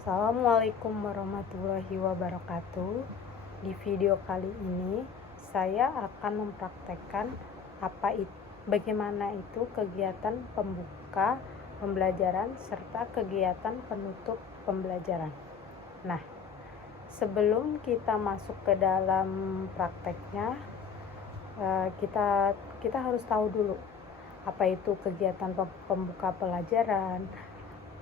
Assalamualaikum warahmatullahi wabarakatuh. Di video kali ini saya akan mempraktekkan bagaimana itu kegiatan pembuka pembelajaran serta kegiatan penutup pembelajaran. Nah, sebelum kita masuk ke dalam prakteknya, kita harus tahu dulu apa itu kegiatan pembuka pelajaran,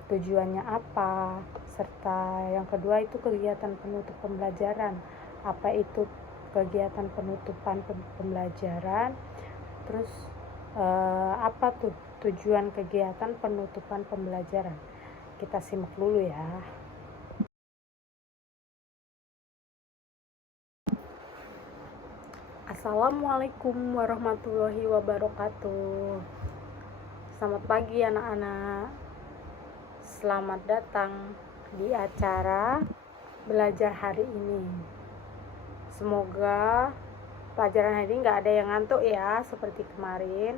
tujuannya apa, serta yang kedua itu kegiatan penutup pembelajaran, apa itu kegiatan penutupan pembelajaran, terus apa tuh tujuan kegiatan penutupan pembelajaran. Kita simak dulu ya. Assalamualaikum warahmatullahi wabarakatuh. Selamat pagi anak-anak. Selamat datang di acara belajar hari ini. Semoga pelajaran hari ini nggak ada yang ngantuk ya seperti kemarin.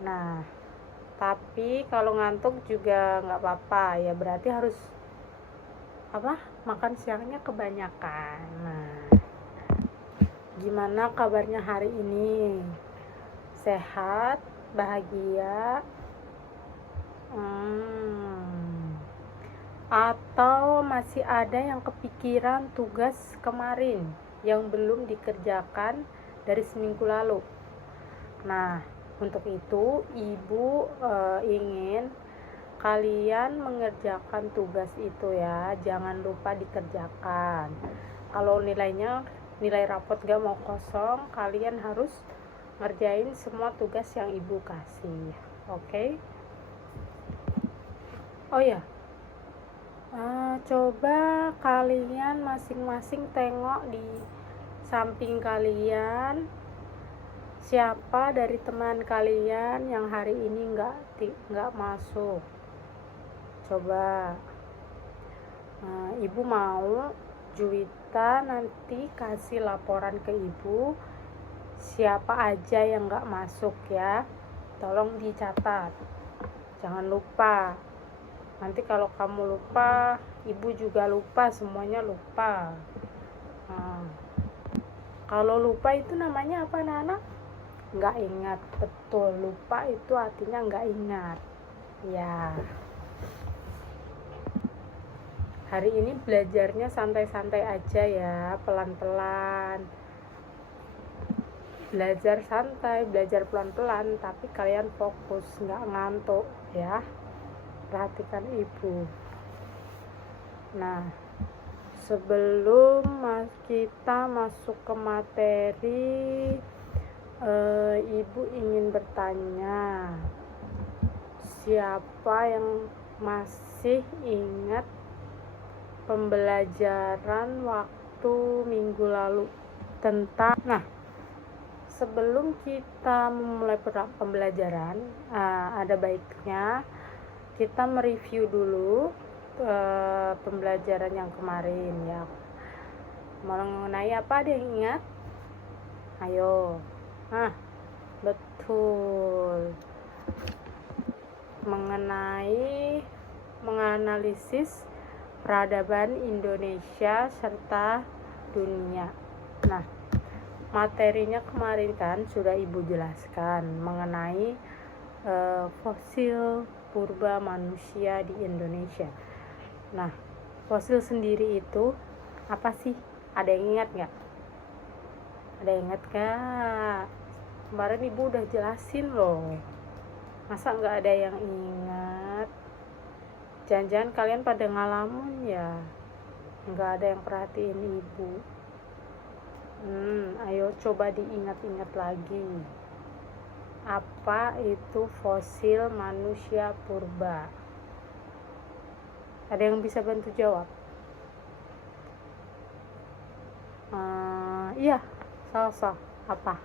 Nah, tapi kalau ngantuk juga nggak apa-apa ya, berarti harus makan siangnya kebanyakan. Nah, gimana kabarnya hari ini? Sehat, bahagia, atau masih ada yang kepikiran tugas kemarin yang belum dikerjakan dari seminggu lalu? Nah, untuk itu ibu ingin kalian mengerjakan tugas itu ya, jangan lupa dikerjakan. Kalau nilai rapot gak mau kosong, kalian harus ngerjain semua tugas yang ibu kasih. Oke? Oh ya, coba kalian masing-masing tengok di samping kalian, siapa dari teman kalian yang hari ini nggak masuk. Coba ibu mau Juwita nanti kasih laporan ke ibu siapa aja yang nggak masuk ya. Tolong dicatat, jangan lupa. Nanti kalau kamu lupa, ibu juga lupa, semuanya lupa. Kalau lupa itu namanya apa, anak-anak? Nggak ingat. Betul, lupa itu artinya nggak ingat ya. Hari ini belajarnya santai-santai aja ya, pelan-pelan. Belajar santai, belajar pelan-pelan, tapi kalian fokus, nggak ngantuk ya. Perhatikan ibu. Nah, sebelum kita masuk ke materi, ibu ingin bertanya, siapa yang masih ingat pembelajaran waktu minggu lalu tentang sebelum kita memulai pembelajaran, ada baiknya kita mereview dulu pembelajaran yang kemarin ya. Mengenai apa, ada yang ingat? Ayo. Betul. Mengenai menganalisis peradaban Indonesia serta dunia. Nah, materinya kemarin kan sudah ibu jelaskan mengenai fosil purba manusia di Indonesia. Nah, fosil sendiri itu apa sih? Ada yang ingat nggak? Ada yang ingat nggak? Kemarin ibu udah jelasin loh. Masa nggak ada yang ingat? Jangan-jangan kalian pada ngalamun ya? Nggak ada yang perhatiin ibu. Ayo coba diingat-ingat lagi. Apa itu fosil manusia purba? Ada yang bisa bantu jawab? Iya, Salsa. Apa?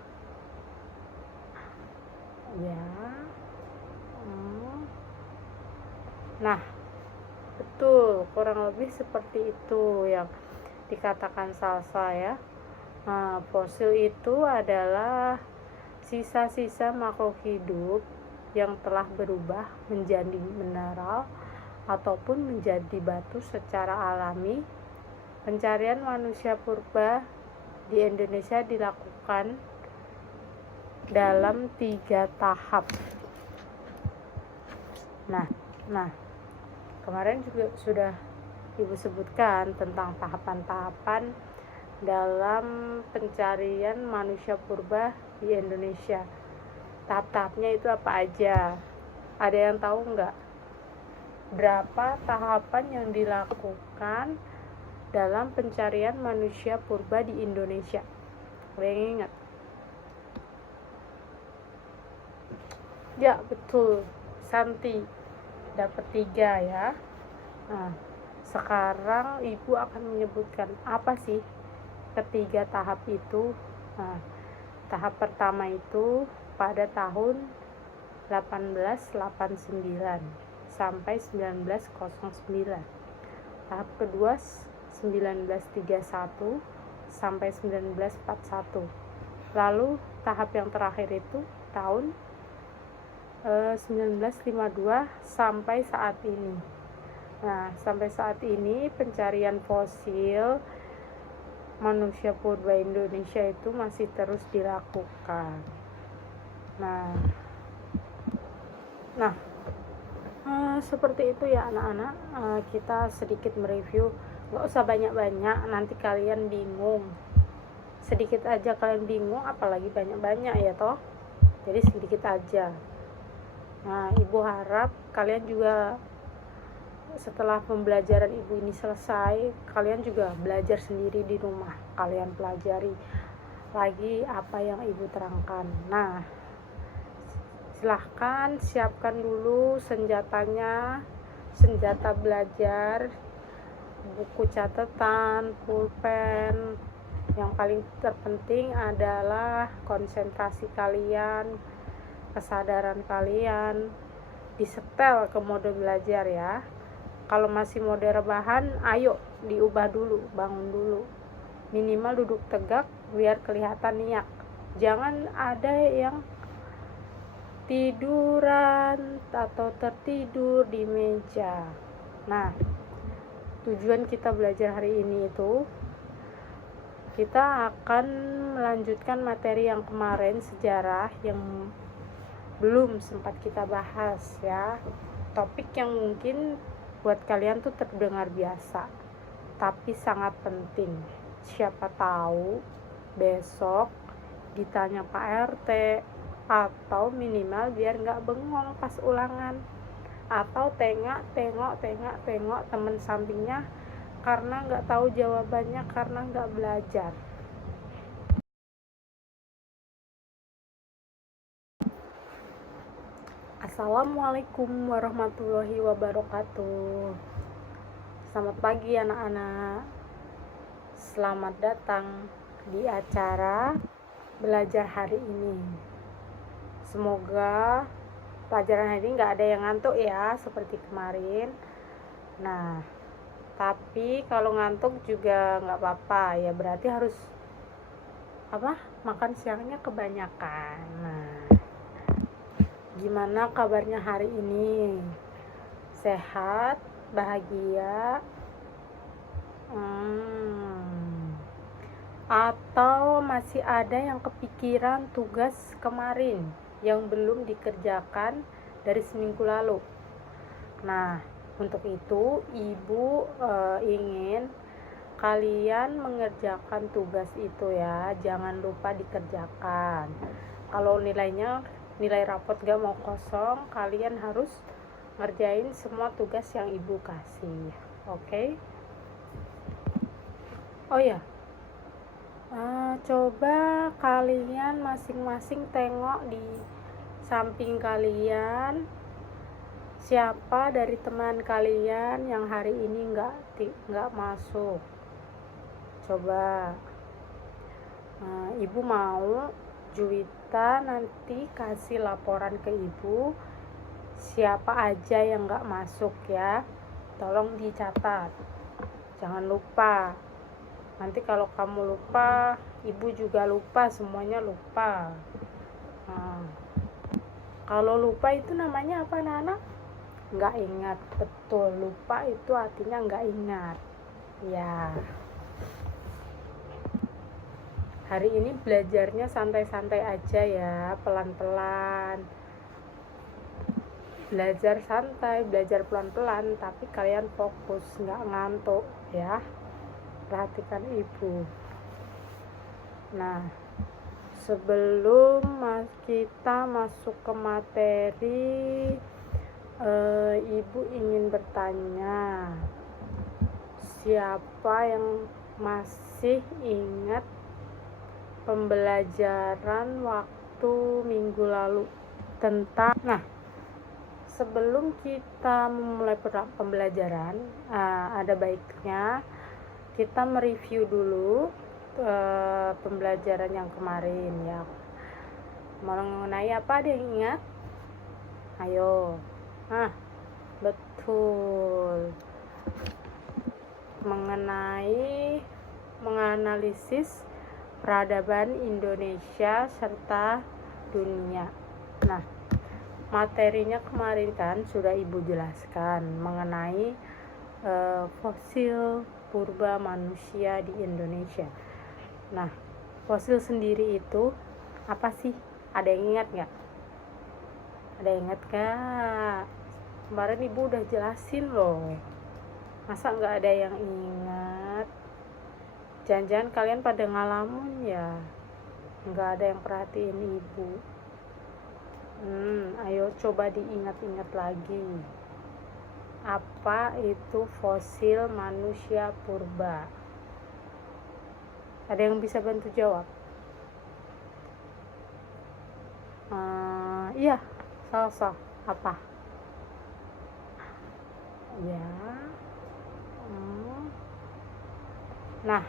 Ya. Nah, betul, kurang lebih seperti itu yang dikatakan Salsa ya. Fosil itu adalah sisa-sisa makhluk hidup yang telah berubah menjadi mineral ataupun menjadi batu secara alami. Pencarian manusia purba di Indonesia dilakukan dalam 3 tahap. Nah, kemarin juga sudah Ibu sebutkan tentang tahapan-tahapan dalam pencarian manusia purba di Indonesia. Tahap-tahapnya itu apa aja? Ada yang tahu nggak? Berapa tahapan yang dilakukan dalam pencarian manusia purba di Indonesia? Ada yang ingat? Ya, betul. Santi dapat 3 ya. Nah, sekarang Ibu akan menyebutkan apa sih ketiga tahap itu. Nah, tahap pertama itu pada tahun 1889 sampai 1909. Tahap kedua 1931 sampai 1941. Lalu tahap yang terakhir itu tahun 1952 sampai saat ini. Nah, sampai saat ini pencarian fosil manusia purba Indonesia itu masih terus dilakukan. Nah, seperti itu ya anak-anak. Kita sedikit mereview, nggak usah banyak-banyak, nanti kalian bingung. Sedikit aja kalian bingung, apalagi banyak-banyak ya toh. Jadi sedikit aja. Nah, Ibu harap kalian juga setelah pembelajaran Ibu ini selesai, kalian juga belajar sendiri di rumah. Kalian pelajari lagi apa yang Ibu terangkan. Nah, silahkan siapkan dulu senjatanya, senjata belajar, buku catatan, pulpen. Yang paling terpenting adalah konsentrasi kalian, kesadaran kalian, disetel ke mode belajar ya. Kalau masih mode rebahan, ayo diubah dulu, bangun dulu. Minimal duduk tegak biar kelihatan niat. Jangan ada yang tiduran atau tertidur di meja. Nah, tujuan kita belajar hari ini itu kita akan melanjutkan materi yang kemarin, sejarah, yang belum sempat kita bahas ya. Topik yang mungkin buat kalian tuh terdengar biasa, tapi sangat penting. Siapa tahu besok ditanya Pak RT, atau minimal biar nggak bengong pas ulangan, atau tengok temen sampingnya karena nggak tahu jawabannya, karena nggak belajar. Assalamualaikum warahmatullahi wabarakatuh. Selamat pagi anak-anak. Selamat datang di acara belajar hari ini. Semoga pelajaran hari ini nggak ada yang ngantuk ya, seperti kemarin. Nah, tapi kalau ngantuk juga nggak apa-apa ya, berarti harus makan siangnya kebanyakan. Nah, gimana kabarnya hari ini? Sehat? Bahagia? Atau masih ada yang kepikiran tugas kemarin yang belum dikerjakan dari seminggu lalu? Nah, untuk itu Ibu ingin kalian mengerjakan tugas itu ya, jangan lupa dikerjakan. Kalau nilai rapot gak mau kosong, kalian harus ngerjain semua tugas yang Ibu kasih. Oke? Oh ya, coba kalian masing-masing tengok di samping kalian, siapa dari teman kalian yang hari ini nggak masuk. Coba Ibu mau Juwita nanti kasih laporan ke Ibu siapa aja yang nggak masuk ya. Tolong dicatat, jangan lupa. Nanti kalau kamu lupa, Ibu juga lupa, semuanya lupa. Kalau lupa itu namanya apa anak-anak? nggak ingat. Betul, lupa itu artinya nggak ingat ya. Hari ini belajarnya santai-santai aja ya, pelan-pelan. Belajar santai, belajar pelan-pelan, tapi kalian fokus, nggak ngantuk ya. Perhatikan ibu. Nah, sebelum kita masuk ke materi, ibu ingin bertanya, siapa yang masih ingat pembelajaran waktu minggu lalu tentang, nah sebelum kita memulai pembelajaran, ada baiknya kita mereview dulu pembelajaran yang kemarin ya. Mengenai apa, ada yang ingat? Ayo. Betul, mengenai menganalisis peradaban Indonesia serta dunia. Nah, materinya kemarin kan sudah ibu jelaskan mengenai fosil purba manusia di Indonesia. Nah, fosil sendiri itu apa sih? Ada yang ingat nggak? Ada yang ingat nggak? Kemarin ibu udah jelasin loh. Masa nggak ada yang ingat? Jangan-jangan kalian pada ngalamun ya? Nggak ada yang perhatiin ibu. Ayo coba diingat-ingat lagi. Apa itu fosil manusia purba? Ada yang bisa bantu jawab? Iya, Salsa. Apa? Ya. Nah,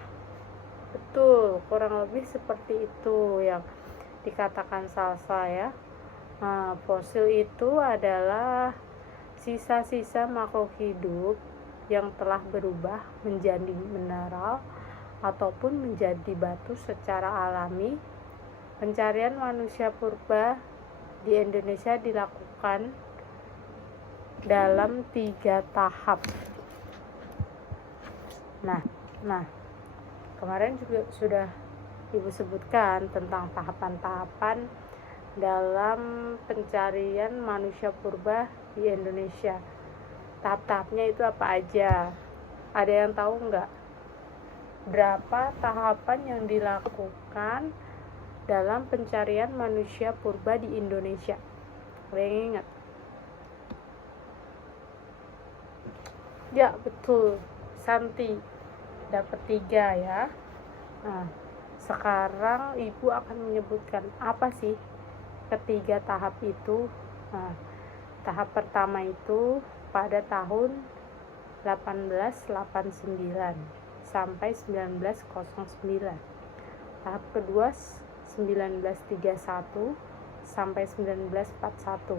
betul, kurang lebih seperti itu yang dikatakan Salsa ya. Fosil itu adalah sisa-sisa makhluk hidup yang telah berubah menjadi mineral ataupun menjadi batu secara alami. Pencarian manusia purba di Indonesia dilakukan dalam 3 tahap. Nah, kemarin juga sudah ibu sebutkan tentang tahapan-tahapan dalam pencarian manusia purba di Indonesia. Tahap-tahapnya itu apa aja? Ada yang tahu nggak? Berapa tahapan yang dilakukan dalam pencarian manusia purba di Indonesia? Ada yang ingat? Ya, betul. Santi dapat 3 ya. Nah, sekarang ibu akan menyebutkan apa sih ketiga tahap itu. Nah, tahap pertama itu pada tahun 1889 sampai 1909. Tahap kedua 1931 sampai 1941.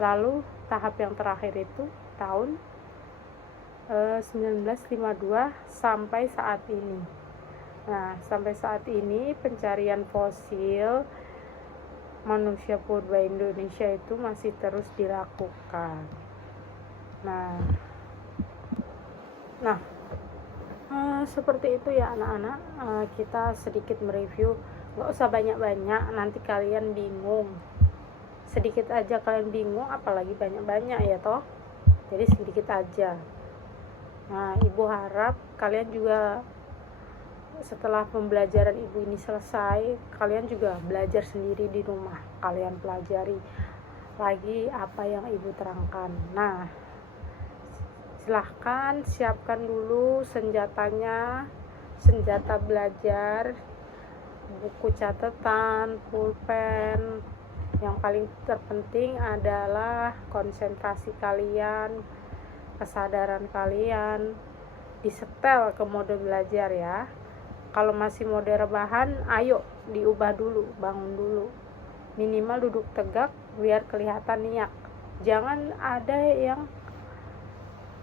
Lalu tahap yang terakhir itu tahun 1952 sampai saat ini. Nah, sampai saat ini pencarian fosil manusia purba Indonesia itu masih terus dilakukan. Nah, seperti itu ya anak-anak. Kita sedikit mereview, nggak usah banyak-banyak, nanti kalian bingung. Sedikit aja kalian bingung, apalagi banyak-banyak ya toh. Jadi sedikit aja. Nah, ibu harap kalian juga setelah pembelajaran ibu ini selesai, kalian juga belajar sendiri di rumah. Kalian pelajari lagi apa yang ibu terangkan. Nah, silahkan siapkan dulu senjatanya, senjata belajar, buku catatan, pulpen. Yang paling terpenting adalah konsentrasi kalian, kesadaran kalian, disetel ke mode belajar ya. Kalau masih mode rebahan, ayo diubah dulu, bangun dulu. Minimal duduk tegak biar kelihatan niat. Jangan ada yang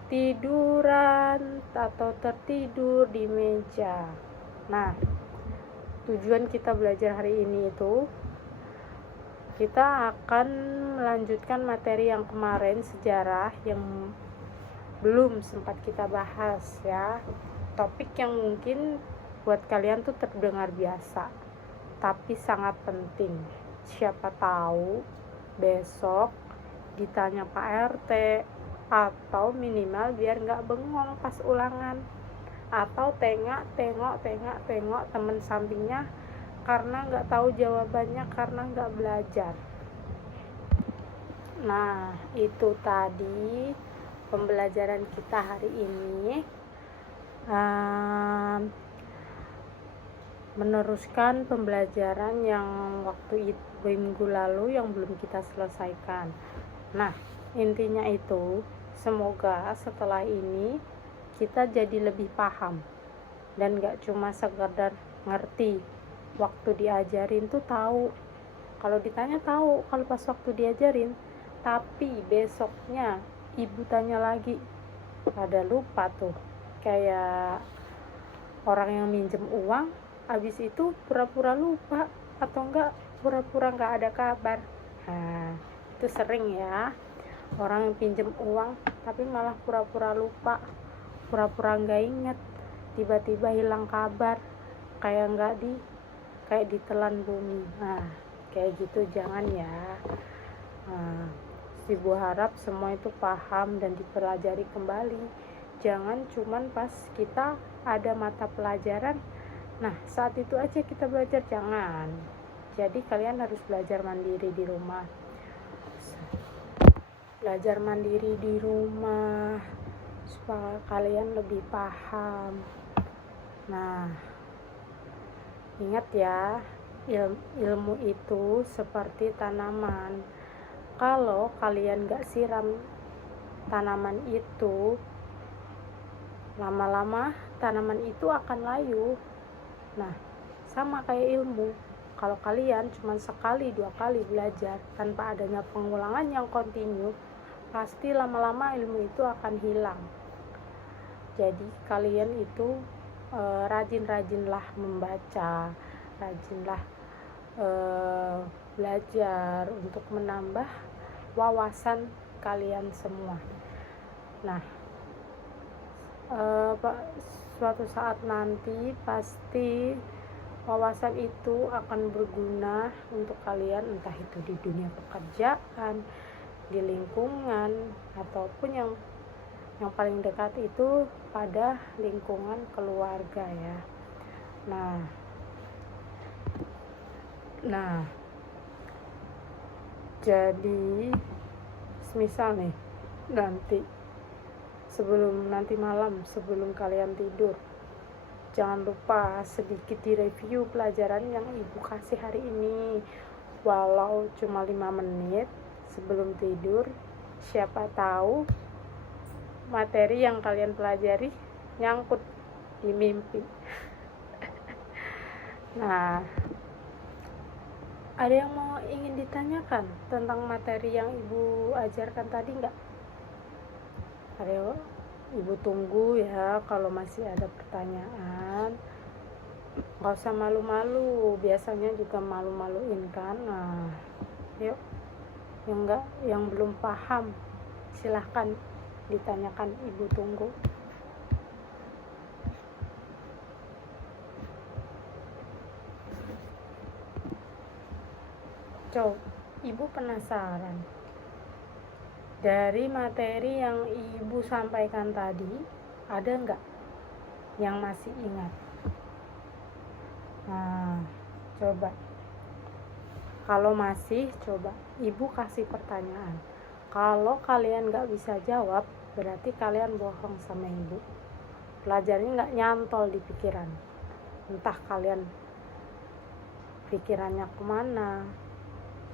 tiduran atau tertidur di meja. Nah, tujuan kita belajar hari ini itu kita akan melanjutkan materi yang kemarin, sejarah yang belum sempat kita bahas ya. Topik yang mungkin buat kalian tuh terdengar biasa, tapi sangat penting. Siapa tahu besok ditanya Pak RT, atau minimal biar nggak bengong pas ulangan, atau tengok temen sampingnya karena nggak tahu jawabannya, karena nggak belajar. Nah, itu tadi pembelajaran kita hari ini. Meneruskan pembelajaran yang waktu itu minggu lalu yang belum kita selesaikan. Nah, intinya itu semoga setelah ini kita jadi lebih paham dan gak cuma sekedar ngerti. Waktu diajarin tuh tahu, kalau ditanya tahu, kalau pas waktu diajarin, tapi besoknya ibu tanya lagi pada lupa tuh. Kayak orang yang minjem uang, habis itu pura-pura lupa, atau enggak pura-pura enggak ada kabar. Nah, itu sering ya, orang yang pinjem uang tapi malah pura-pura lupa, pura-pura enggak inget, tiba-tiba hilang kabar, kayak ditelan bumi. Nah, kayak gitu jangan ya. Ibu harap semua itu paham dan dipelajari kembali. Jangan cuman pas kita ada mata pelajaran, nah saat itu aja kita belajar, jangan. Jadi kalian harus belajar mandiri di rumah. Belajar mandiri di rumah supaya kalian lebih paham. Nah, ingat ya, ilmu itu seperti tanaman. Kalau kalian gak siram tanaman itu, lama-lama tanaman itu akan layu. Nah, sama kayak ilmu. Kalau kalian cuma sekali, 2 kali belajar tanpa adanya pengulangan yang kontinu, pasti lama-lama ilmu itu akan hilang. Jadi kalian itu rajin-rajinlah membaca, rajinlah belajar untuk menambah wawasan kalian semua. Nah, suatu saat nanti pasti wawasan itu akan berguna untuk kalian, entah itu di dunia pekerjaan, di lingkungan, ataupun yang paling dekat itu pada lingkungan keluarga ya. Nah, jadi semisal nih nanti malam sebelum kalian tidur, jangan lupa sedikit direview pelajaran yang ibu kasih hari ini, walau cuma 5 menit sebelum tidur. Siapa tahu materi yang kalian pelajari nyangkut di mimpi. Nah, ada yang mau ingin ditanyakan tentang materi yang ibu ajarkan tadi enggak? Ayo, ibu tunggu ya. Kalau masih ada pertanyaan, nggak usah malu-malu, biasanya juga malu-maluin kan. Nah, yuk, yang belum paham silahkan ditanyakan, ibu tunggu. Ibu penasaran, dari materi yang ibu sampaikan tadi, ada nggak yang masih ingat? Nah, coba kalau masih, coba ibu kasih pertanyaan. Kalau kalian nggak bisa jawab, berarti kalian bohong sama ibu. Pelajarannya nggak nyantol di pikiran. Entah kalian pikirannya kemana,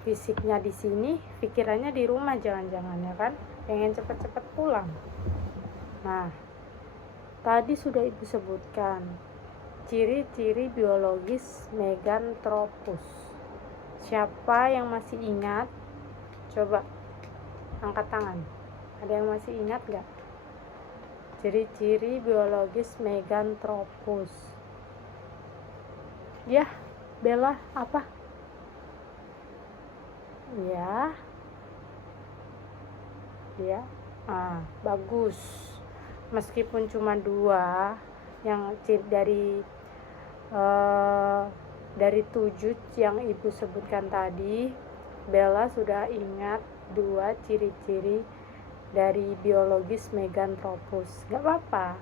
fisiknya di sini, pikirannya di rumah, jangan-jangan ya kan, pengen cepet-cepet pulang. Nah, tadi sudah ibu sebutkan ciri-ciri biologis Meganthropus. Siapa yang masih ingat? Coba angkat tangan. Ada yang masih ingat gak? Ciri-ciri biologis Meganthropus. Ya, Bella, apa? Ya, ya. Bagus. Meskipun cuma 2 yang dari 7 yang ibu sebutkan tadi, Bella sudah ingat 2 ciri-ciri dari biologis Meganthropus. Gak apa-apa,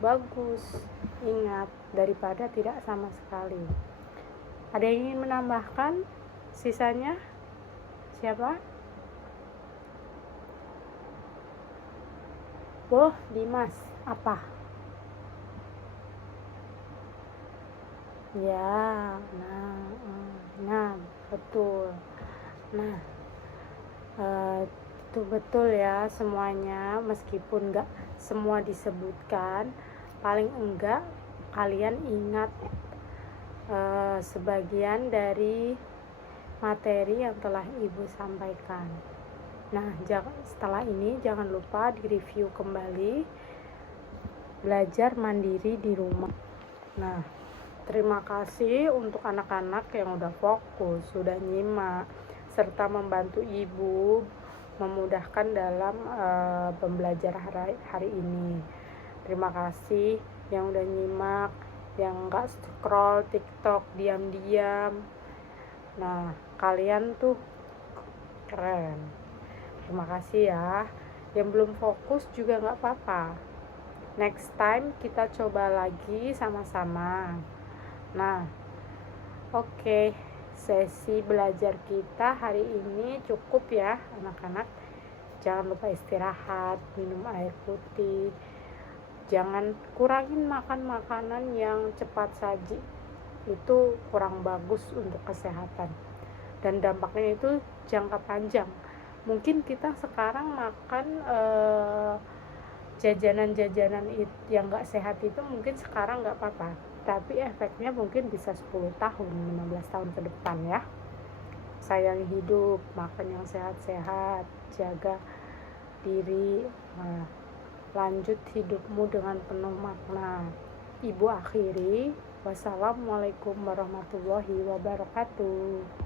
bagus ingat daripada tidak sama sekali. Ada yang ingin menambahkan sisanya? Siapa? Dimas, apa? Ya, nah betul. Nah, itu betul ya semuanya, meskipun nggak semua disebutkan, paling enggak kalian ingat sebagian dari materi yang telah ibu sampaikan. Nah, setelah ini jangan lupa direview kembali, belajar mandiri di rumah. Nah, terima kasih untuk anak-anak yang udah fokus, sudah nyimak, serta membantu ibu memudahkan dalam pembelajaran hari ini. Terima kasih yang udah nyimak, yang gak scroll TikTok diam-diam. Nah, kalian tuh keren. Terima kasih ya. Yang belum fokus juga gak apa-apa. Next time kita coba lagi sama-sama. Nah, oke. Sesi belajar kita hari ini cukup ya anak-anak. Jangan lupa istirahat, minum air putih. Jangan kurangin makan makanan yang cepat saji. Itu kurang bagus untuk kesehatan. Dan dampaknya itu jangka panjang. Mungkin kita sekarang makan jajanan-jajanan yang gak sehat itu mungkin sekarang gak apa-apa, tapi efeknya mungkin bisa 10 tahun, 15 tahun ke depan ya. Sayangi hidup, makan yang sehat-sehat, jaga diri, lanjut hidupmu dengan penuh makna. Ibu akhiri, wassalamualaikum warahmatullahi wabarakatuh.